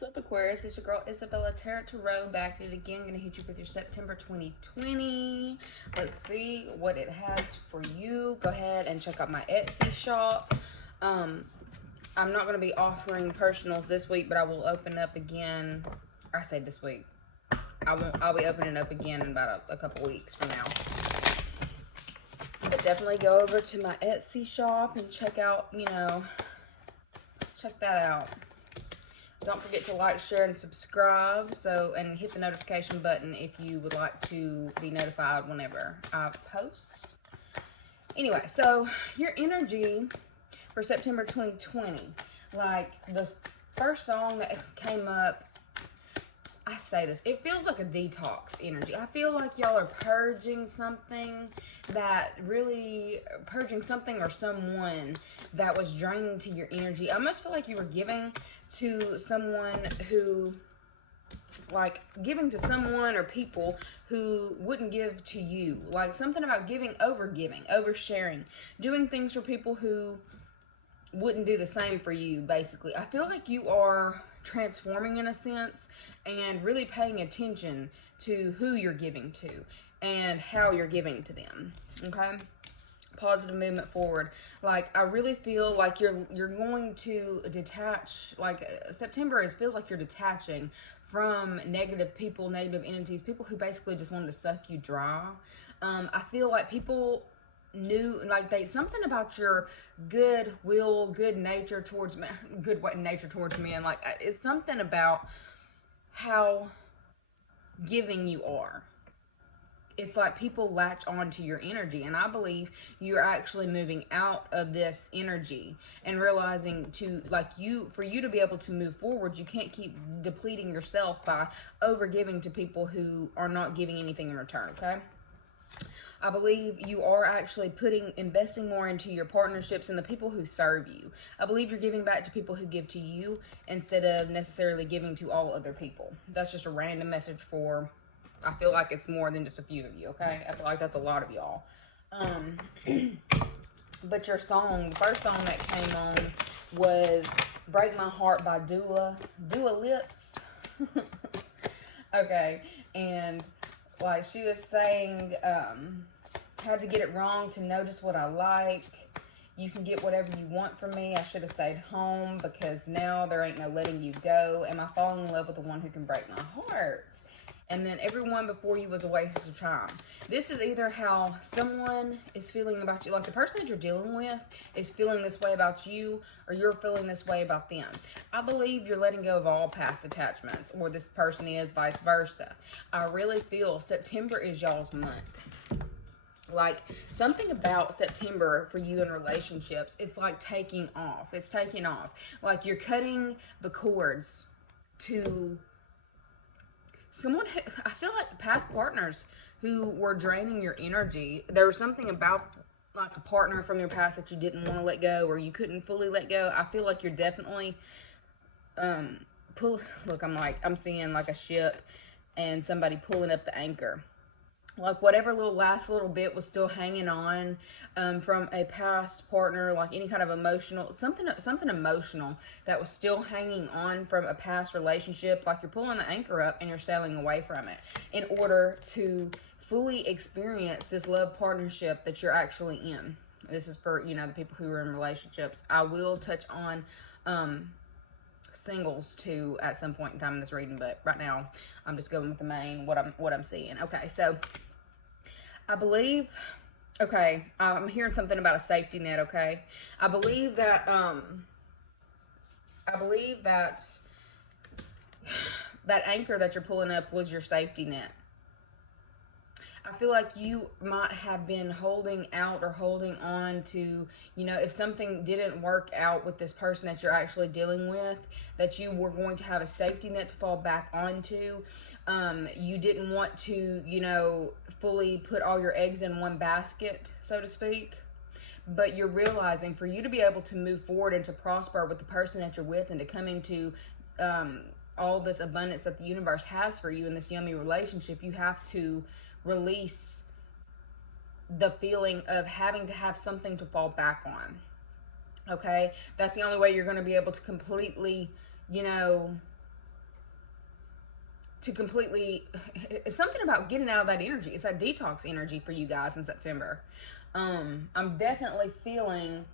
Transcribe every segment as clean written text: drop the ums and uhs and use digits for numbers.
What's up, Aquarius? It's your girl Isabella Tarot back at it again. Gonna hit you with your September 2020. Let's see what it has for you. Go ahead and check out my Etsy shop. I'm not gonna be offering personals this week, but I will open up again. I say this week. I'll be opening up again in about a couple weeks from now. But definitely go over to my Etsy shop and check out, check that out. Don't forget to like, share, and subscribe. And hit the notification button if you would like to be notified whenever I post. Anyway, so your energy for September 2020, like the first song that came up, I say this, it feels like a detox energy. I feel like y'all are purging something or someone that was draining to your energy. I almost feel like you were giving to someone or people who wouldn't give to you. Like something about giving, oversharing, doing things for people who wouldn't do the same for you, basically. I feel like you are transforming in a sense and really paying attention to who you're giving to and how you're giving to them. Okay? Positive movement forward. Like I really feel like you're going to detach. Like September feels like you're detaching from negative people, negative entities, people who basically just wanted to suck you dry. I feel like people knew, like something about your goodwill, good nature towards me, and like it's something about how giving you are. It's like people latch on to your energy, and I believe you're actually moving out of this energy and realizing for you to be able to move forward, you can't keep depleting yourself by over giving to people who are not giving anything in return. Okay, I believe you are actually investing more into your partnerships and the people who serve you. I believe you're giving back to people who give to you instead of necessarily giving to all other people. That's just a random message I feel like it's more than just a few of you, okay? I feel like that's a lot of y'all. But your song, the first song that came on was Break My Heart by Dua Lips. Okay, and like she was saying, had to get it wrong to notice what I like. You can get whatever you want from me. I should have stayed home because now there ain't no letting you go. Am I falling in love with the one who can break my heart? And then everyone before you was a waste of time. This is either how someone is feeling about you, like the person that you're dealing with is feeling this way about you, or you're feeling this way about them. I believe you're letting go of all past attachments, or this person is vice versa. I really feel September is y'all's month. Like something about September for you in relationships, it's like taking off. It's taking off. Like you're cutting the cords to someone who, I feel like past partners who were draining your energy. There was something about like a partner from your past that you didn't want to let go, or you couldn't fully let go. I feel like you're definitely I'm seeing like a ship and somebody pulling up the anchor. Like whatever last little bit was still hanging on from a past partner, like any kind of something emotional that was still hanging on from a past relationship. Like you're pulling the anchor up and you're sailing away from it in order to fully experience this love partnership that you're actually in. This is for, the people who are in relationships. I will touch on singles too at some point in time in this reading, but right now I'm just going with the main, what I'm seeing. Okay, so I believe, okay, I'm hearing something about a safety net. Okay, I believe that that anchor that you're pulling up was your safety net. I feel like you might have been holding out or holding on to, if something didn't work out with this person that you're actually dealing with, that you were going to have a safety net to fall back onto. You didn't want to, fully put all your eggs in one basket, so to speak. But you're realizing for you to be able to move forward and to prosper with the person that you're with and to come into all this abundance that the universe has for you in this yummy relationship, you have to release the feeling of having to have something to fall back on. Okay, that's the only way you're going to be able to completely, to completely, it's something about getting out of that energy. It's that detox energy for you guys in September. I'm definitely feeling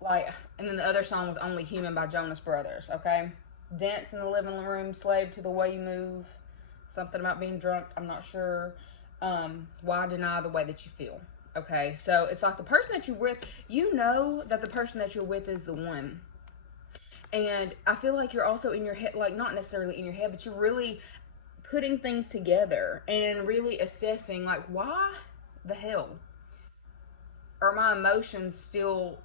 like, and then the other song was Only Human by Jonas Brothers, okay? Dance in the living room, slave to the way you move. Something about being drunk, I'm not sure. Why deny the way that you feel? Okay, so it's like the person that you're with, you know that the person that you're with is the one. And I feel like you're also in your head, like not necessarily in your head, but you're really putting things together and really assessing, like, why the hell are my emotions still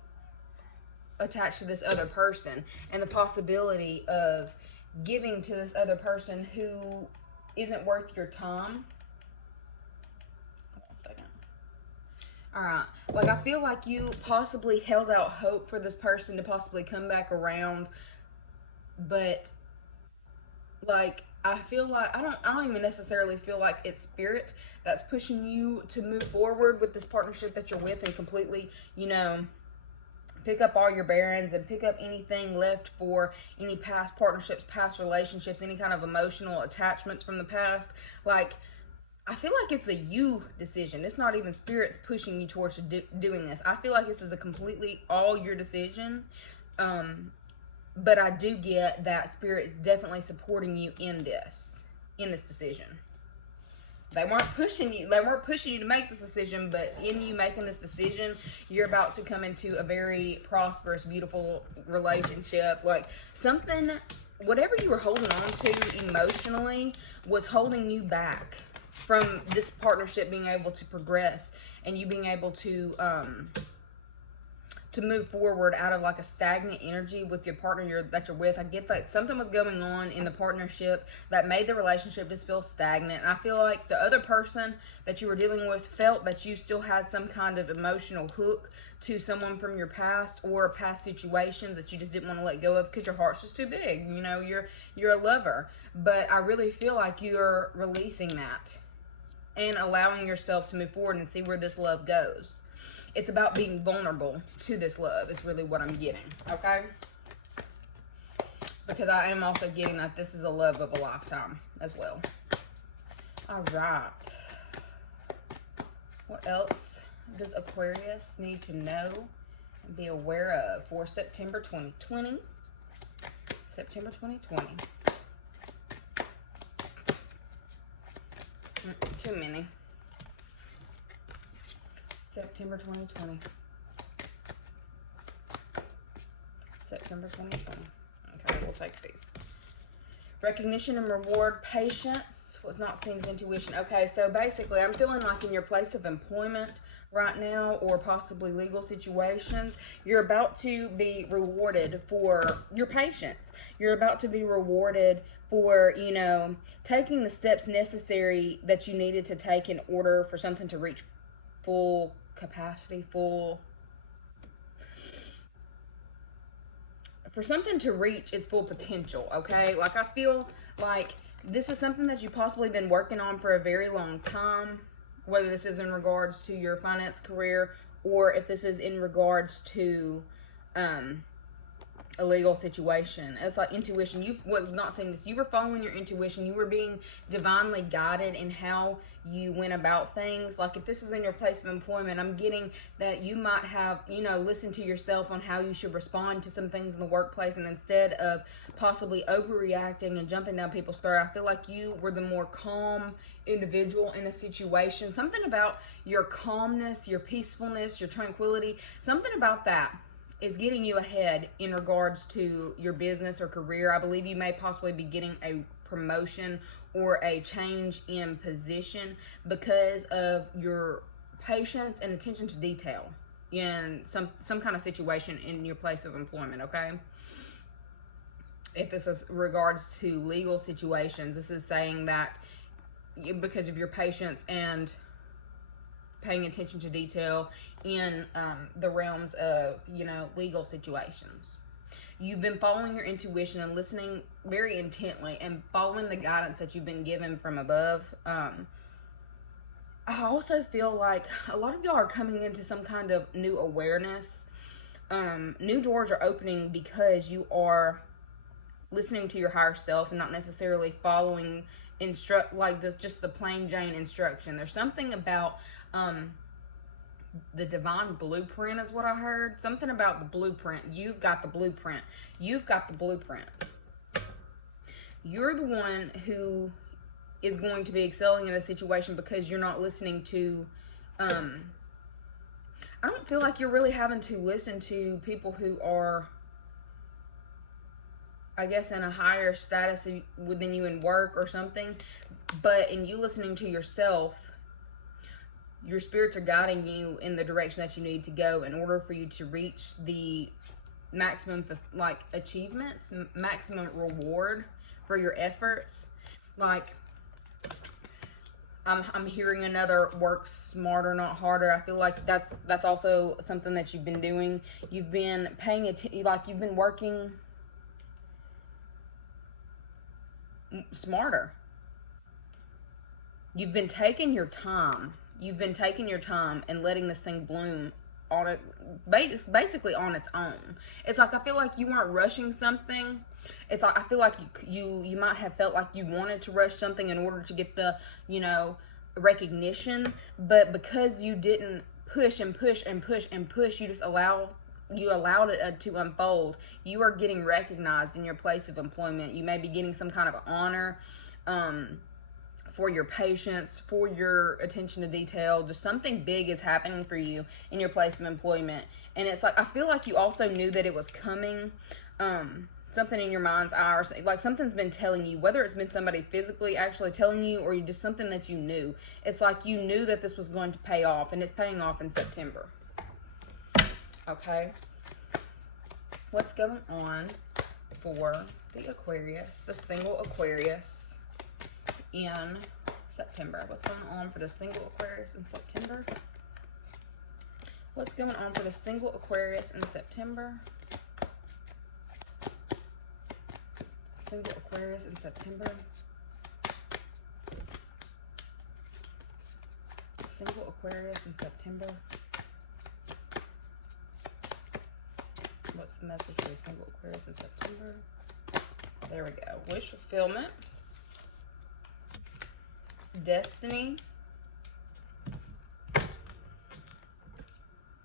attached to this other person, and the possibility of giving to this other person who isn't worth your time. Hold on a second. All right, like I feel like you possibly held out hope for this person to possibly come back around, but like I feel like I don't even necessarily feel like it's spirit that's pushing you to move forward with this partnership that you're with and completely, you know, pick up all your bearings and pick up anything left for any past partnerships, past relationships, any kind of emotional attachments from the past. Like, I feel like it's a you decision. It's not even spirits pushing you towards doing this. I feel like this is a completely all your decision. But I do get that spirit's definitely supporting you in this decision. They weren't pushing you to make this decision, but in you making this decision, you're about to come into a very prosperous, beautiful relationship. Like something, whatever you were holding on to emotionally was holding you back from this partnership being able to progress and you being able to move forward out of like a stagnant energy with your partner that you're with. I get that something was going on in the partnership that made the relationship just feel stagnant. And I feel like the other person that you were dealing with felt that you still had some kind of emotional hook to someone from your past or past situations that you just didn't want to let go of because your heart's just too big. You know, you're a lover. But I really feel like you're releasing that and allowing yourself to move forward and see where this love goes. It's about being vulnerable to this love is really what I'm getting, okay? Because I am also getting that this is a love of a lifetime as well. All right. What else does Aquarius need to know and be aware of for September 2020? September 2020. Too many. September 2020. September 2020. Okay, we'll take these. Recognition and reward, patience was not seen as intuition. Okay, so basically I'm feeling like in your place of employment right now or possibly legal situations, you're about to be rewarded for your patience. You're about to be rewarded for, you know, taking the steps necessary that you needed to take in order for something to reach full capacity, for something to reach its full potential, okay? Like I feel like this is something that you've possibly been working on for a very long time, whether this is in regards to your finance career or if this is in regards to a legal situation. It's like intuition. What was not saying this, you were following your intuition. You were being divinely guided in how you went about things. Like if this is in your place of employment, I'm getting that you might have, you know, listened to yourself on how you should respond to some things in the workplace, and instead of possibly overreacting and jumping down people's throat, I feel like you were the more calm individual in a situation. Something about your calmness, your peacefulness, your tranquility, something about that is getting you ahead in regards to your business or career. I believe you may possibly be getting a promotion or a change in position because of your patience and attention to detail in some kind of situation in your place of employment, okay? If this is regards to legal situations, this is saying that because of your patience and paying attention to detail in the realms of, you know, legal situations. You've been following your intuition and listening very intently and following the guidance that you've been given from above. I also feel like a lot of y'all are coming into some kind of new awareness. New doors are opening because you are listening to your higher self and not necessarily following just the plain Jane instruction. There's something about the divine blueprint is what I heard. Something about the blueprint. You've got the blueprint. You've got the blueprint. You're the one who is going to be excelling in a situation because you're not listening to, I don't feel like you're really having to listen to people who are, I guess, in a higher status than you in work or something. But in you listening to yourself, your spirits are guiding you in the direction that you need to go in order for you to reach the maximum, like, achievements, maximum reward for your efforts. Like, I'm hearing another work smarter, not harder. I feel like that's also something that you've been doing. You've been paying attention, like, you've been working smarter. You've been taking your time. You've been taking your time and letting this thing bloom on it, basically on its own. It's like, I feel like you weren't rushing something. It's like, I feel like you might have felt like you wanted to rush something in order to get the, you know, recognition, but because you didn't push and push and push and push, you allowed it to unfold. You are getting recognized in your place of employment. You may be getting some kind of honor, for your patience, for your attention to detail. Just something big is happening for you in your place of employment. And it's like, I feel like you also knew that it was coming. Something in your mind's eye, or like something's been telling you, whether it's been somebody physically actually telling you or just something that you knew. It's like you knew that this was going to pay off, and it's paying off in September. Okay. What's going on for the Aquarius, the single Aquarius in September? What's going on for the single Aquarius in September? What's going on for the single Aquarius in September? Single Aquarius in September. Single Aquarius in September. What's the message for the single Aquarius in September? There we go. Wish fulfillment. Destiny.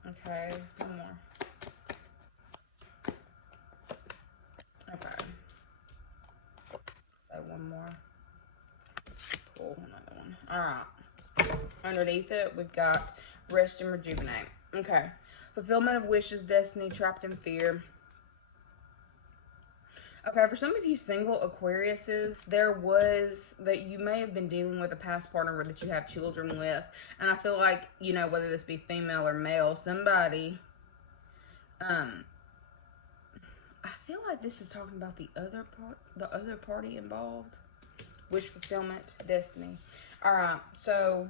Okay, one more. Okay. So one more. Pull another one. Alright. Underneath it, we've got rest and rejuvenate. Okay. Fulfillment of wishes, destiny, trapped in fear. Okay, for some of you single Aquariuses, there was that you may have been dealing with a past partner that you have children with. And I feel like, you know, whether this be female or male, somebody, I feel like this is talking about the other party involved. Wish fulfillment, destiny. All right, so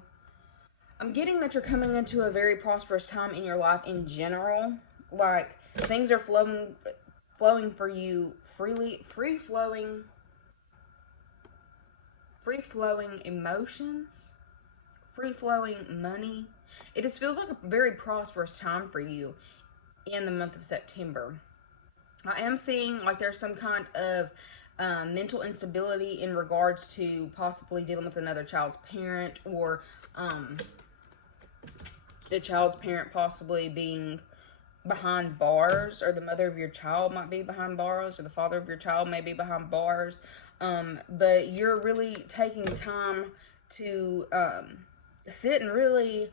I'm getting that you're coming into a very prosperous time in your life in general. Like, things are flowing for you freely, free-flowing emotions, free-flowing money. It just feels like a very prosperous time for you in the month of September. I am seeing like there's some kind of mental instability in regards to possibly dealing with another child's parent, or the child's parent possibly being behind bars, or the mother of your child might be behind bars, or the father of your child may be behind bars. But you're really taking time to sit and really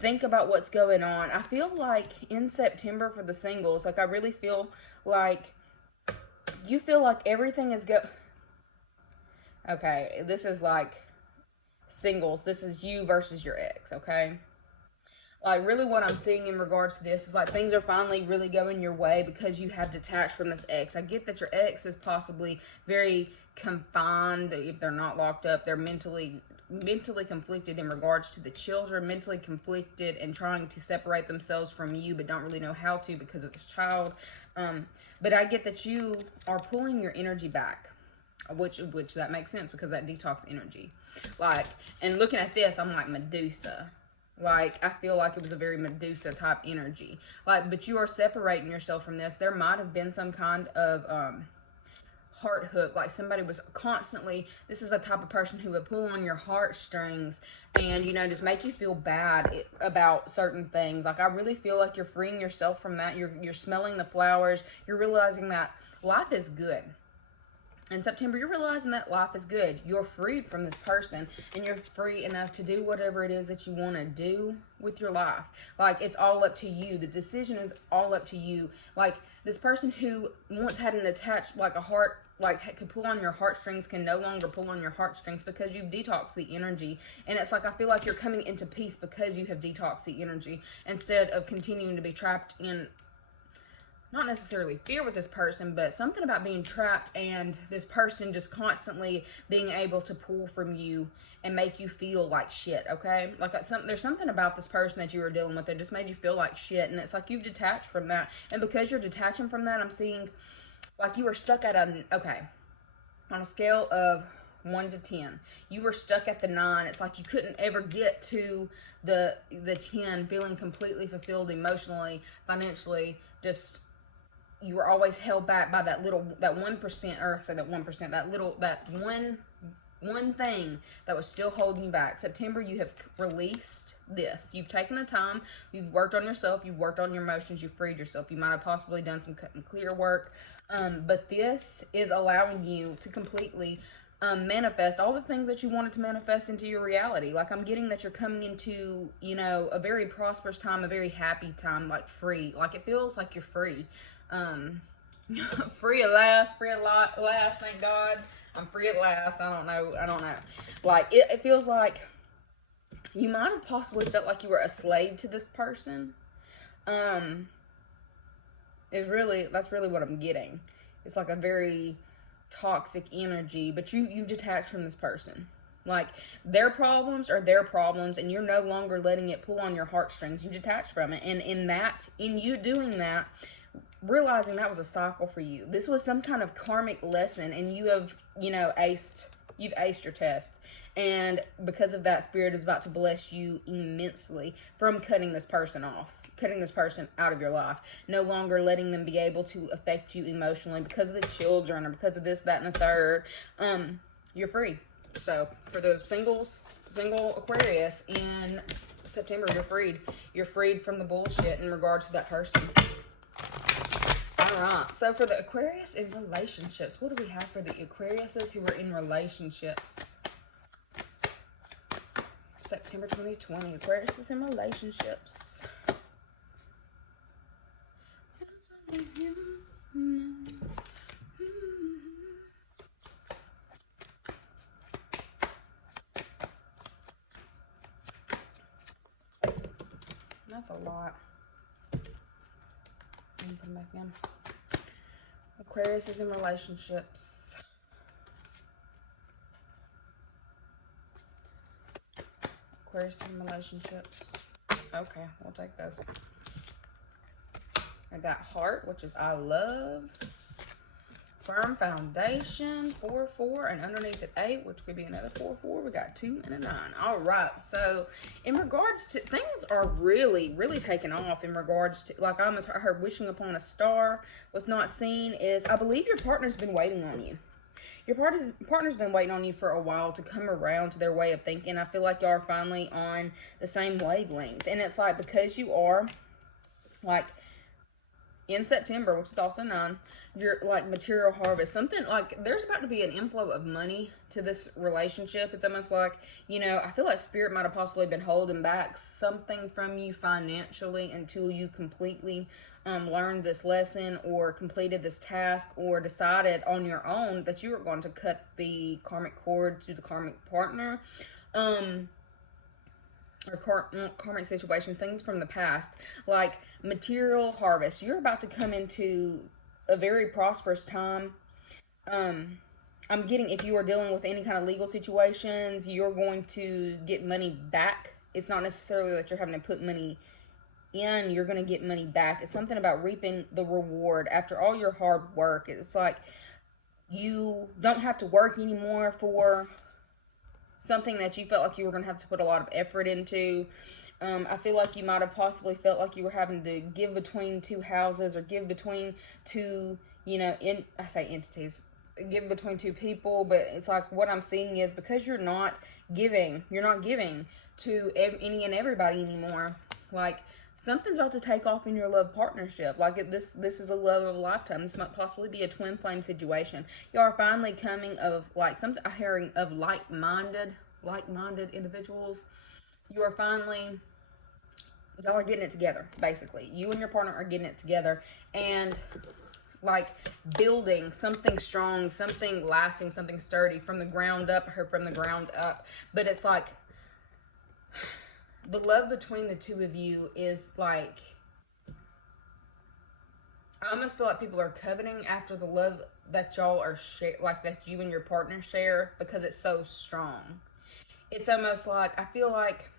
think about what's going on. I feel like in September for the singles, like I really feel like you feel like everything is okay, this is like singles. This is you versus your ex, okay? Like, really what I'm seeing in regards to this is like things are finally really going your way because you have detached from this ex. I get that your ex is possibly very confined. If they're not locked up, they're mentally conflicted in regards to the children, mentally conflicted and trying to separate themselves from you, but don't really know how to because of this child. But I get that you are pulling your energy back, which that makes sense because that detox energy. Like, and looking at this, I'm like Medusa. Like, I feel like it was a very Medusa type energy. Like, but you are separating yourself from this. There might have been some kind of heart hook, like somebody was constantly, this is the type of person who would pull on your heartstrings and, you know, just make you feel bad about certain things. Like, I really feel like you're freeing yourself from that. You're smelling the flowers. You're realizing that life is good. In September, you're realizing that life is good. You're freed from this person, and you're free enough to do whatever it is that you want to do with your life. Like, it's all up to you. The decision is all up to you. Like, this person who once had an attached, like a heart, like could pull on your heartstrings, can no longer pull on your heartstrings because you've detoxed the energy. And it's like, I feel like you're coming into peace because you have detoxed the energy, instead of continuing to be trapped in, not necessarily fear with this person, but something about being trapped and this person just constantly being able to pull from you and make you feel like shit, okay? Like, there's something about this person that you were dealing with that just made you feel like shit, and it's like you've detached from that. And because you're detaching from that, I'm seeing like you were stuck at okay, on a scale of 1 to 10, you were stuck at the 9. It's like you couldn't ever get to the 10, feeling completely fulfilled emotionally, financially, just, you were always held back by that 1%, or I say that 1%, that one thing that was still holding you back. September, you have released this. You've taken the time, you've worked on yourself, you've worked on your emotions, you've freed yourself. You might have possibly done some cut and clear work, but this is allowing you to completely manifest all the things that you wanted to manifest into your reality. Like, I'm getting that you're coming into, you know, a very prosperous time, a very happy time, like free. Like, it feels like you're free. Free at last, thank God. I'm free at last. I don't know. Like, it feels like you might have possibly felt like you were a slave to this person. That's really what I'm getting. It's like a very toxic energy, but you've detached from this person. Like, their problems are their problems, and you're no longer letting it pull on your heartstrings. You detach from it, and in you doing that, realizing that was a cycle for you. This was some kind of karmic lesson, and you have, you know, you've aced your test. And because of that, Spirit is about to bless you immensely from cutting this person off, cutting this person out of your life, no longer letting them be able to affect you emotionally because of the children or because of this, that, and the third. You're free. So for the single Aquarius in September, you're freed. You're freed from the bullshit in regards to that person. Alright, so for the Aquarius in relationships, what do we have for the Aquariuses who are in relationships? September 2020, Aquarius is in relationships. That's a lot. Let me put them back in. Aquarius is in relationships. Aquarius is in relationships. Okay, we'll take those. I got heart, which is I love. Firm foundation, 4-4, and underneath it 8, which could be another 4-4. We got 2 and a 9. All right. So in regards to, things are really, really taking off in regards to, like, I almost heard wishing upon a star. What's not seen is, I believe your partner's been waiting on you. Your partner's been waiting on you for a while to come around to their way of thinking. I feel like y'all are finally on the same wavelength. And it's like, because you are, like, in September, which is also 9, you're like material harvest. Something like, there's about to be an inflow of money to this relationship. It's almost like, you know, I feel like Spirit might have possibly been holding back something from you financially until you completely learned this lesson or completed this task or decided on your own that you were going to cut the karmic cord to the karmic partner. Or karmic situations, things from the past, like material harvest. You're about to come into a very prosperous time. I'm getting, if you are dealing with any kind of legal situations, you're going to get money back. It's not necessarily that you're having to put money in, you're going to get money back. It's something about reaping the reward after all your hard work. It's like you don't have to work anymore for something that you felt like you were going to have to put a lot of effort into. I feel like you might have possibly felt like you were having to give between two houses or give between two, you know, I say entities, give between two people, but it's like what I'm seeing is because you're not giving to any and everybody anymore. Like something's about to take off in your love partnership. Like this is a love of a lifetime. This might possibly be a twin flame situation. Y'all are finally coming of like something, a hearing of like-minded individuals. You are finally, y'all are getting it together. Basically, you and your partner are getting it together, and like building something strong, something lasting, something sturdy from the ground up, but it's like the love between the two of you is like, I almost feel like people are coveting after the love that y'all are like that you and your partner share, because it's so strong. It's almost like, I feel like,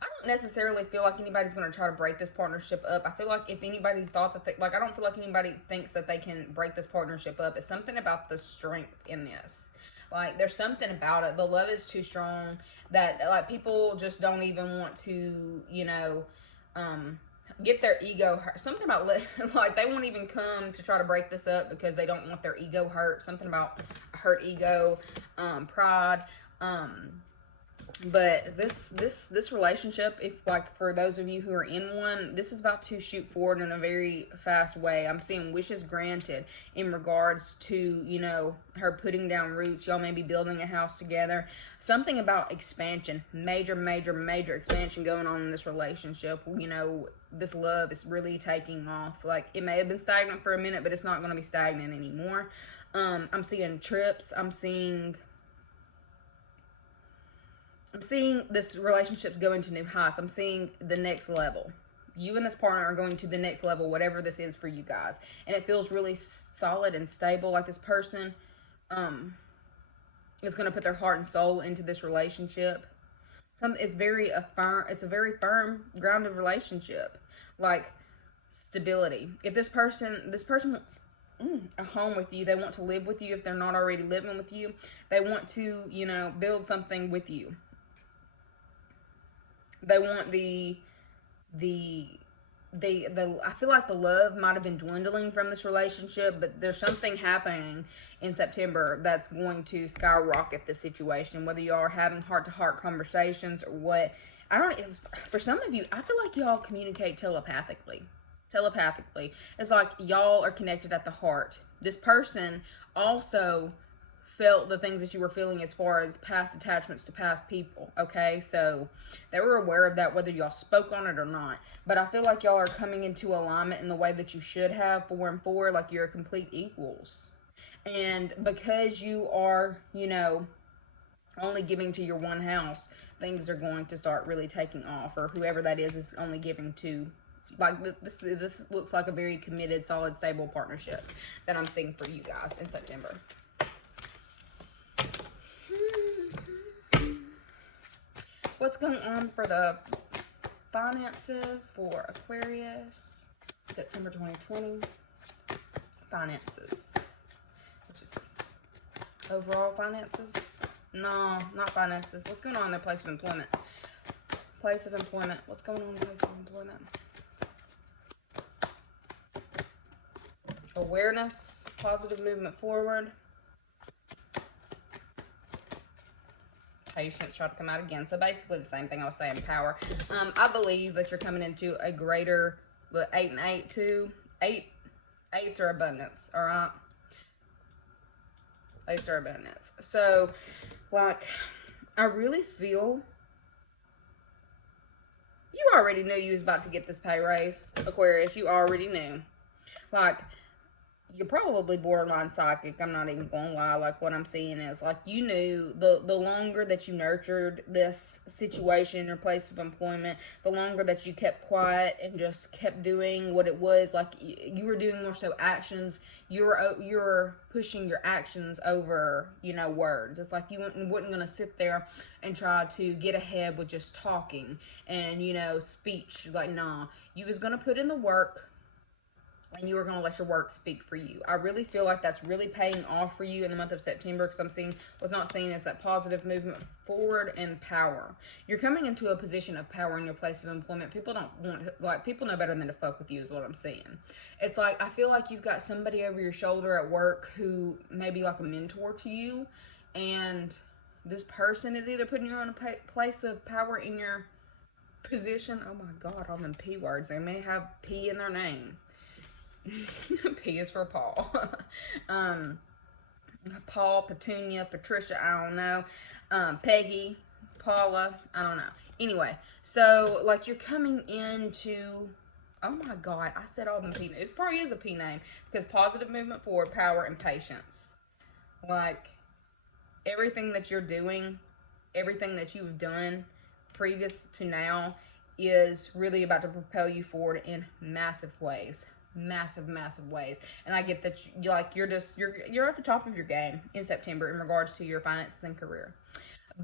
I don't necessarily feel like anybody's going to try to break this partnership up. I feel like if anybody thought that I don't feel like anybody thinks that they can break this partnership up. It's something about the strength in this. Like, there's something about it. The love is too strong that, like, people just don't even want to, you know, get their ego hurt. Something about, like, they won't even come to try to break this up because they don't want their ego hurt. Something about hurt ego, pride, but this relationship, if like for those of you who are in one, this is about to shoot forward in a very fast way. I'm seeing wishes granted in regards to, you know, her putting down roots. Y'all may be building a house together. Something about expansion, major expansion going on in this relationship. You know, this love is really taking off. Like, it may have been stagnant for a minute, but it's not going to be stagnant anymore. I'm seeing trips. I'm seeing this relationship's going to new heights. I'm seeing the next level. You and this partner are going to the next level, whatever this is for you guys. And it feels really solid and stable. Like this person is going to put their heart and soul into this relationship. It's a very firm, grounded relationship. Like stability. If this person wants a home with you, they want to live with you. If they're not already living with you, they want to, you know, build something with you. They want I feel like the love might have been dwindling from this relationship, but there's something happening in September that's going to skyrocket the situation, whether you are having heart-to-heart conversations or what. For some of you, I feel like y'all communicate telepathically. It's like y'all are connected at the heart. This person also felt the things that you were feeling as far as past attachments to past people, okay? So they were aware of that, whether y'all spoke on it or not. But I feel like y'all are coming into alignment in the way that you should have, 4 and 4, like you're complete equals. And because you are, you know, only giving to your one house, things are going to start really taking off, or whoever that is only giving to. Like, this looks like a very committed, solid, stable partnership that I'm seeing for you guys in September. What's going on for the finances for Aquarius, September 2020? Finances. Which is overall finances? No, not finances. What's going on in their place of employment? Place of employment. What's going on in place of employment? Awareness. Positive movement forward. Patience, try to come out again. So basically the same thing I was saying, power. I believe that you're coming into a greater, 8 and 8 too. 8s are abundance, all right? 8s are abundance. So, like, I really feel you already knew you was about to get this pay raise, Aquarius. You already knew. Like, you're probably borderline psychic. I'm not even gonna lie. Like, what I'm seeing is, like, you knew the longer that you nurtured this situation in your place of employment, the longer that you kept quiet and just kept doing what it was. Like, you were doing more so actions. You're pushing your actions over, you know, words. It's like you weren't gonna sit there and try to get ahead with just talking and, you know, speech. Like, nah, you was gonna put in the work. and you are going to let your work speak for you. I really feel like that's really paying off for you in the month of September, because I'm seeing what's not seen as that positive movement forward and power. You're coming into a position of power in your place of employment. People don't want, like, people know better than to fuck with you is what I'm saying. It's like, I feel like you've got somebody over your shoulder at work who may be like a mentor to you, and this person is either putting you in a place of power in your position. Oh my God, all them P words. They may have P in their name. P is for Paul. Paul, Petunia, Patricia, I don't know. Peggy, Paula, I don't know. Anyway, so like you're coming into, oh my God, I said all the P names. It probably is a P name, because positive movement forward, power, and patience. Like everything that you're doing, everything that you've done previous to now is really about to propel you forward in massive ways. Massive ways. And I get that you're at the top of your game in September in regards to your finances and career.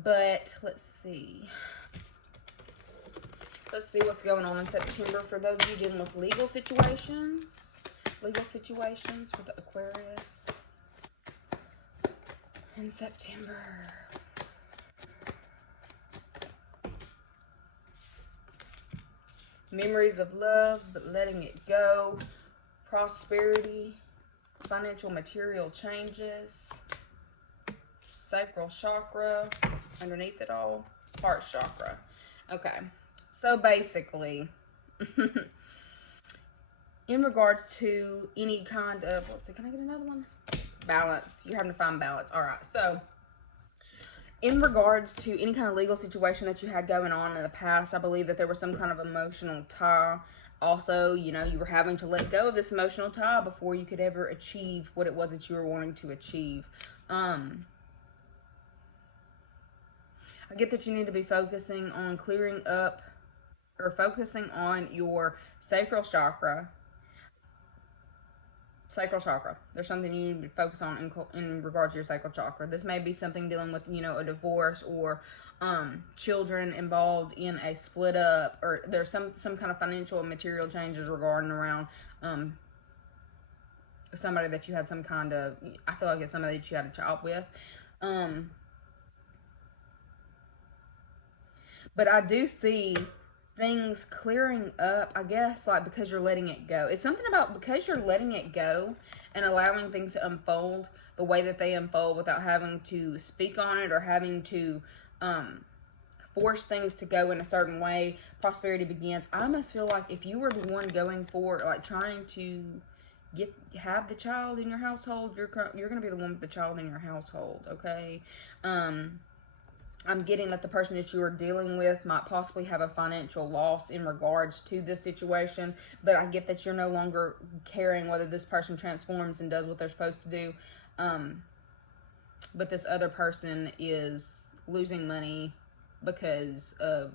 But let's see what's going on in September for those of you dealing with legal situations for the Aquarius in September. Memories of love, but letting it go. Prosperity, financial material changes, sacral chakra, underneath it all, heart chakra. Okay, so basically, in regards to any kind of, let's see, can I get another one? Balance. You're having to find balance. All right, so in regards to any kind of legal situation that you had going on in the past, I believe that there was some kind of emotional tie. Also, you know, you were having to let go of this emotional tie before you could ever achieve what it was that you were wanting to achieve. I get that you need to be focusing on clearing up, or focusing on your sacral chakra. There's something you need to focus on in regards to your sacral chakra. This may be something dealing with, you know, a divorce, or children involved in a split up, or there's some kind of financial and material changes regarding around somebody that you had some kind of, I feel like it's somebody that you had a child with. But I do see things clearing up, I guess, like because you're letting it go. It's something about because you're letting it go and allowing things to unfold the way that they unfold without having to speak on it or having to force things to go in a certain way. Prosperity begins. I almost feel like if you were the one going for, like, trying to have the child in your household, you're going to be the one with the child in your household, okay? I'm getting that the person that you are dealing with might possibly have a financial loss in regards to this situation, but I get that you're no longer caring whether this person transforms and does what they're supposed to do. But this other person is losing money because of,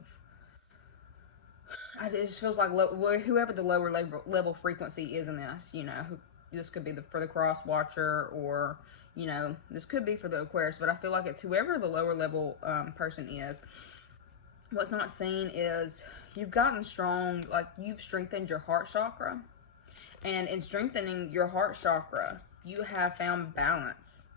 it just feels like whoever the lower level frequency is in this, you know, this could be for the cross watcher, or, you know, this could be for the Aquarius, but I feel like it's whoever the lower level person is. What's not seen is you've gotten strong, like you've strengthened your heart chakra, and in strengthening your heart chakra, you have found balance.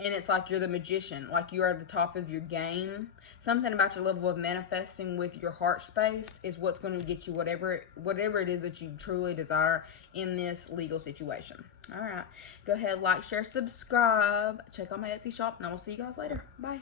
And it's like you're the magician, like you are at the top of your game. Something about your level of manifesting with your heart space is what's going to get you whatever it is that you truly desire in this legal situation. All right. Go ahead, like, share, subscribe. Check out my Etsy shop, and I will see you guys later. Bye.